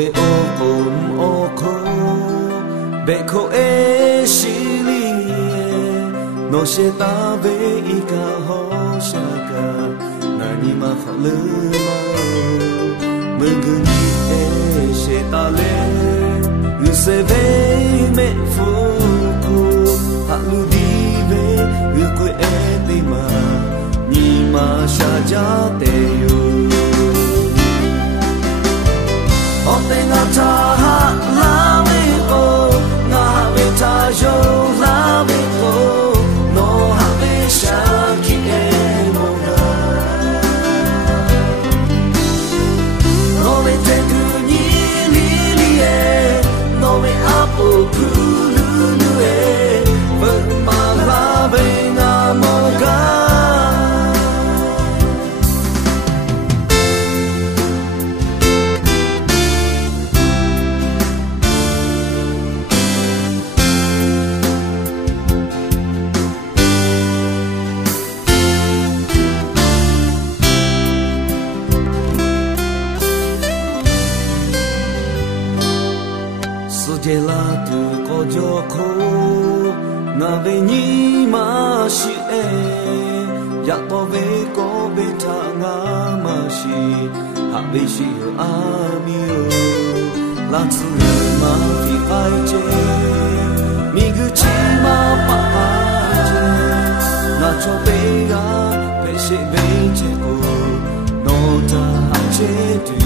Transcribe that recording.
ve om oko beko e shilie no sheta ve ika hoshaka nani ma faluma munguni e sheta le use ve me fuku halu di ve uko e te ma ni ma shaja te yo Otenga taha lawe o na we ta yo lawe o no have shaki e mona no me te tu ni li e no me apo kulu nu e but ma lawe na moga Gelatu kojoko nave ni mashi e yato ve ko beta ngamashi habeshi amio latsu ma fi aiche miguchi ma paje na chopega peshe beche ko no ta hache tu